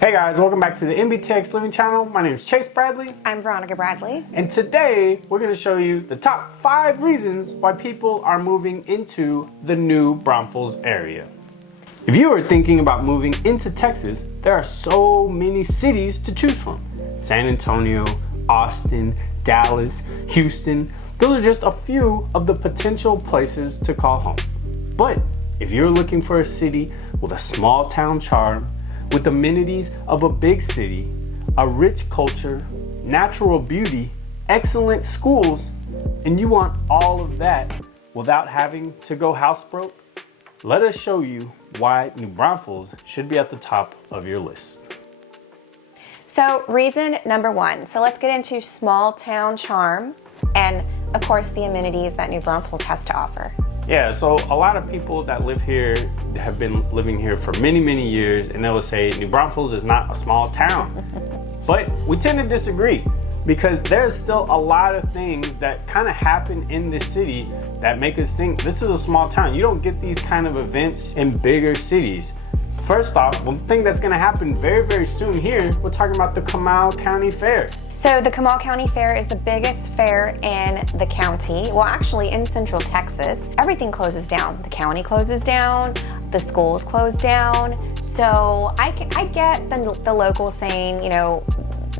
Hey guys, welcome back to the NBTX Living Channel. My name is Chase Bradley. I'm Veronica Bradley. And today we're going to show you the top 5 reasons why people are moving into the New Braunfels area. If you are thinking about moving into Texas, there are so many cities to choose from. San Antonio, Austin, Dallas, Houston. Those are just a few of the potential places to call home. But if you're looking for a city with a small town charm, with amenities of a big city, a rich culture, natural beauty, excellent schools, and you want all of that without having to go housebroke, let us show you why New Braunfels should be at the top of your list. So reason number 1. So let's get into small town charm and of course the amenities that New Braunfels has to offer. Yeah, so a lot of people that live here have been living here for many, many years, and they will say New Braunfels is not a small town. But we tend to disagree because there's still a lot of things that kind of happen in this city that make us think this is a small town. You don't get these kind of events in bigger cities. First off, one thing that's going to happen very, very soon here, we're talking about the Comal County Fair. So the Comal County Fair is the biggest fair in the county. Well, actually in Central Texas. Everything closes down. The county closes down, the schools close down. So I get the locals saying, you know,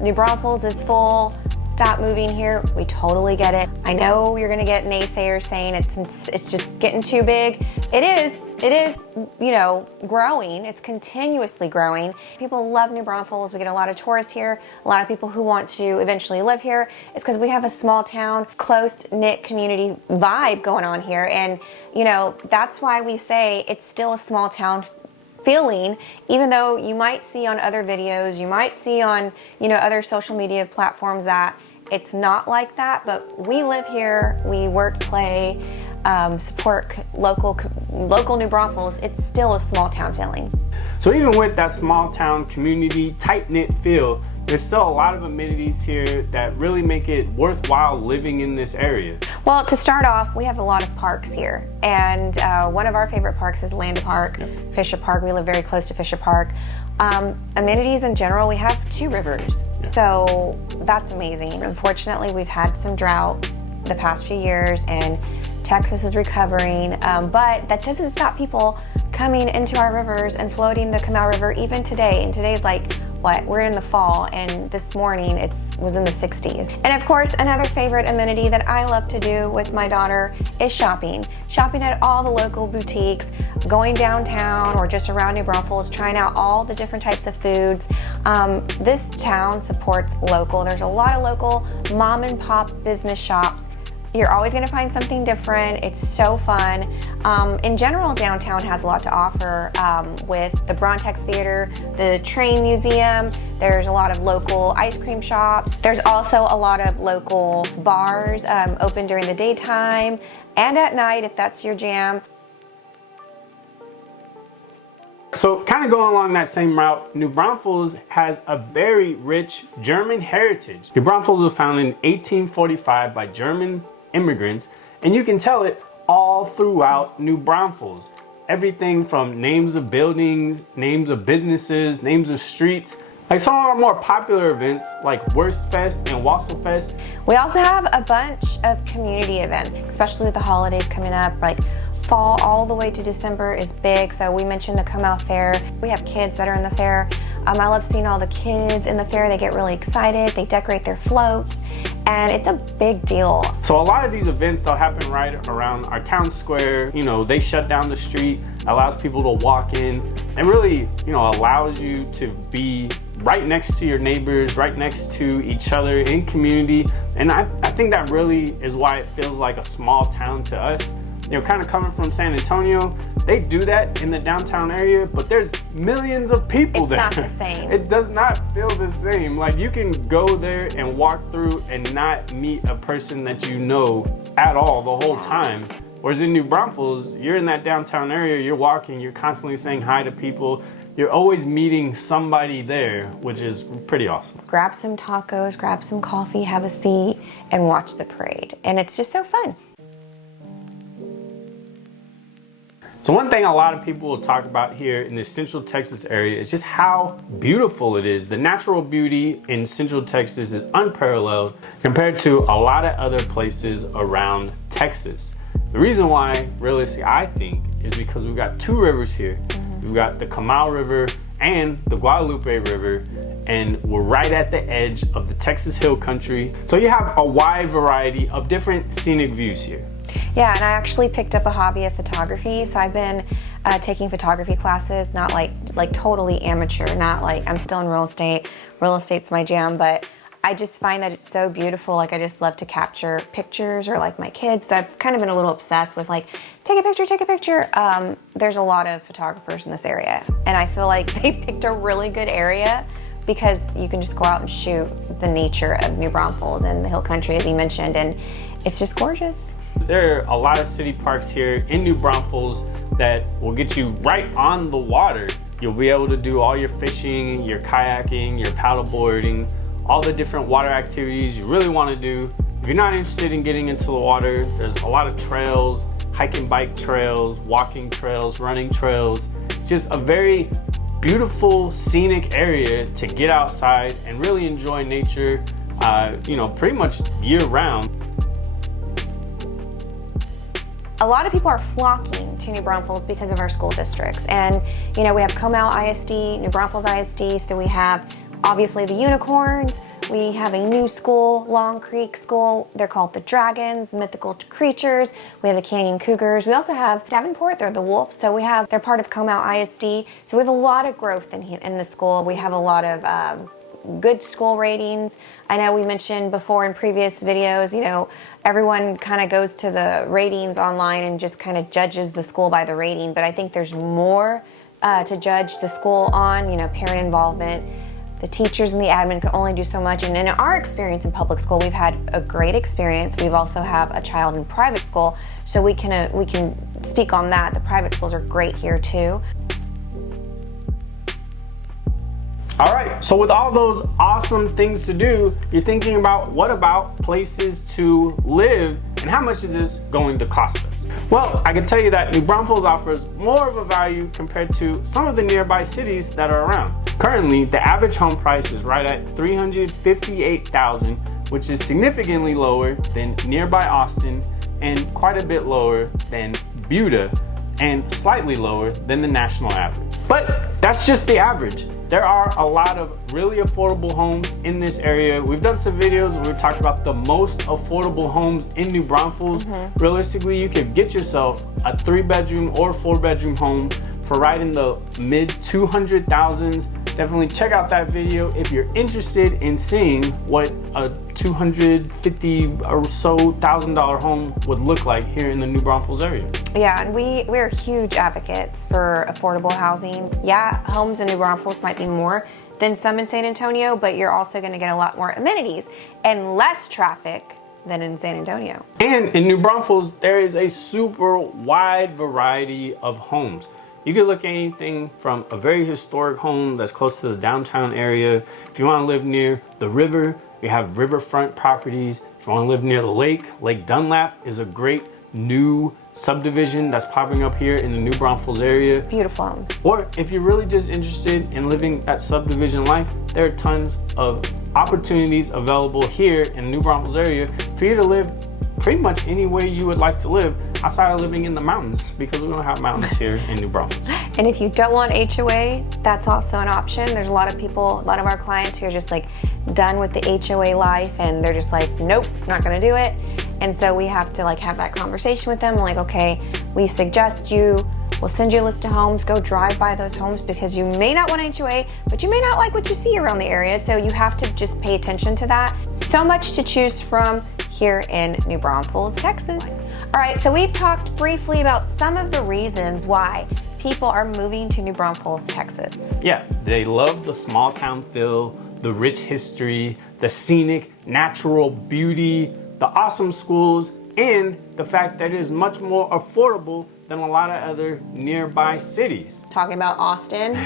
New Braunfels is full, stop moving here. We totally get it. I know you're gonna get naysayers saying it's just getting too big. It is, you know, growing. It's continuously growing. People love New Braunfels. We get a lot of tourists here, a lot of people who want to eventually live here. It's because we have a small town, close-knit community vibe going on here. And, you know, that's why we say it's still a small town feeling, even though you might see on other videos, you might see on, you know, other social media platforms that it's not like that, but we live here, we work, play, support local New Braunfels. It's still a small town feeling. So even with that small town community, tight-knit feel, there's still a lot of amenities here that really make it worthwhile living in this area. Well, to start off, we have a lot of parks here. And one of our favorite parks is Land Park, Fisher Park. We live very close to Fisher Park. Amenities in general, we have 2 rivers. So that's amazing. Unfortunately, we've had some drought the past few years and Texas is recovering, but that doesn't stop people coming into our rivers and floating the Comal River even today. And today's like, what, we're in the fall, and this morning it was in the 60s. And of course, another favorite amenity that I love to do with my daughter is shopping. Shopping at all the local boutiques, going downtown or just around New Braunfels, trying out all the different types of foods. This town supports local. There's a lot of local mom and pop business shops. You're always going to find something different. It's so fun. In general, downtown has a lot to offer with the Brontex Theater, the Train Museum. There's a lot of local ice cream shops. There's also a lot of local bars open during the daytime and at night if that's your jam. So kind of going along that same route, New Braunfels has a very rich German heritage. New Braunfels was founded in 1845 by German immigrants, and you can tell it all throughout New Braunfels. Everything from names of buildings, names of businesses, names of streets. Like some of our more popular events like Wurstfest and Wasselfest. We also have a bunch of community events, especially with the holidays coming up. Like fall all the way to December is big, so we mentioned the Comal Fair. We have kids that are in the fair. I love seeing all the kids in the fair. They get really excited. They decorate their floats, and it's a big deal. So a lot of these events, they'll happen right around our town square. You know, they shut down the street, allows people to walk in, and really, you know, allows you to be right next to your neighbors, right next to each other in community. And I think that really is why it feels like a small town to us. You know, kind of coming from San Antonio, they do that in the downtown area, but there's millions of people there. It's not the same. It does not feel the same. Like you can go there and walk through and not meet a person that you know at all the whole time. Whereas in New Braunfels, you're in that downtown area, you're walking, you're constantly saying hi to people. You're always meeting somebody there, which is pretty awesome. Grab some tacos, grab some coffee, have a seat, and watch the parade. And it's just so fun. So one thing a lot of people will talk about here in the Central Texas area is just how beautiful it is. The natural beauty in Central Texas is unparalleled compared to a lot of other places around Texas. The reason why, realistically, I think, is because we've got two rivers here. We've got the Comal River and the Guadalupe River, and we're right at the edge of the Texas Hill Country. So you have a wide variety of different scenic views here. Yeah, and I actually picked up a hobby of photography. So I've been taking photography classes, not like totally amateur, not like I'm still in real estate. Real estate's my jam, but I just find that it's so beautiful. Like I just love to capture pictures, or like my kids. So I've kind of been a little obsessed with like, take a picture, take a picture. There's a lot of photographers in this area, and I feel like they picked a really good area because you can just go out and shoot the nature of New Braunfels and the Hill Country, as he mentioned, and it's just gorgeous. There are a lot of city parks here in New Braunfels that will get you right on the water. You'll be able to do all your fishing, your kayaking, your paddleboarding, all the different water activities you really want to do. If you're not interested in getting into the water, there's a lot of trails, hike and bike trails, walking trails, running trails. It's just a very beautiful scenic area to get outside and really enjoy nature, pretty much year round. A lot of people are flocking to New Braunfels because of our school districts. And, we have Comal ISD, New Braunfels ISD, so we have obviously the Unicorns. We have a new school, Long Creek School. They're called the Dragons, mythical creatures. We have the Canyon Cougars. We also have Davenport, they're the Wolves. So they're part of Comal ISD. So we have a lot of growth in the school. We have a lot of good school ratings. I know we mentioned before in previous videos, everyone kind of goes to the ratings online and just kind of judges the school by the rating, but I think there's more to judge the school on, parent involvement. The teachers and the admin can only do so much, and in our experience in public school, we've had a great experience. We've also have a child in private school, so we can speak on that. The private schools are great here too. All right, so with all those awesome things to do, you're thinking about what about places to live and how much is this going to cost us? Well, I can tell you that New Braunfels offers more of a value compared to some of the nearby cities that are around. Currently, the average home price is right at $358,000, which is significantly lower than nearby Austin and quite a bit lower than Buda and slightly lower than the national average. But that's just the average. There are a lot of really affordable homes in this area. We've done some videos where we talked about the most affordable homes in New Braunfels. Realistically, you could get yourself a 3-bedroom or 4-bedroom home for right in the mid 200,000s. Definitely check out that video if you're interested in seeing what a $250,000 or so home would look like here in the New Braunfels area. Yeah, and we're huge advocates for affordable housing. Yeah, homes in New Braunfels might be more than some in San Antonio, but you're also going to get a lot more amenities and less traffic than in San Antonio. And in New Braunfels, there is a super wide variety of homes. You could look at anything from a very historic home that's close to the downtown area. If you want to live near the river, you have riverfront properties. If you want to live near the lake, Lake Dunlap is a great new subdivision that's popping up here in the New Braunfels area. Beautiful homes. Or if you're really just interested in living that subdivision life, there are tons of opportunities available here in the New Braunfels area for you to live pretty much any way you would like to live outside of living in the mountains, because we don't have mountains here in New Braunfels. And if you don't want HOA, that's also an option. There's a lot of people, a lot of our clients who are just like done with the HOA life and they're just like, nope, not gonna do it. And so we have to like have that conversation with them, like, okay, we suggest we'll send you a list of homes, go drive by those homes, because you may not want HOA, but you may not like what you see around the area, so you have to just pay attention to that. So much to choose from here in New Braunfels, Texas. All right, so we've talked briefly about some of the reasons why people are moving to New Braunfels, Texas. Yeah, they love the small town feel, the rich history, the scenic, natural beauty, the awesome schools, and the fact that it is much more affordable than a lot of other nearby cities. Talking about Austin.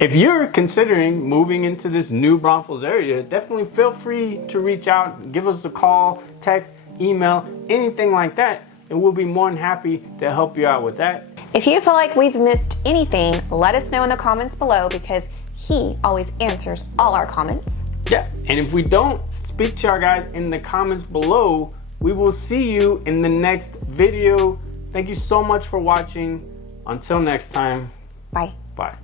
If you're considering moving into this New Braunfels area, definitely feel free to reach out, give us a call, text, email, anything like that. and we'll be more than happy to help you out with that. If you feel like we've missed anything, let us know in the comments below because he always answers all our comments. Yeah, and if we don't speak to our guys in the comments below, we will see you in the next video. Thank you so much for watching. Until next time, Bye. bye.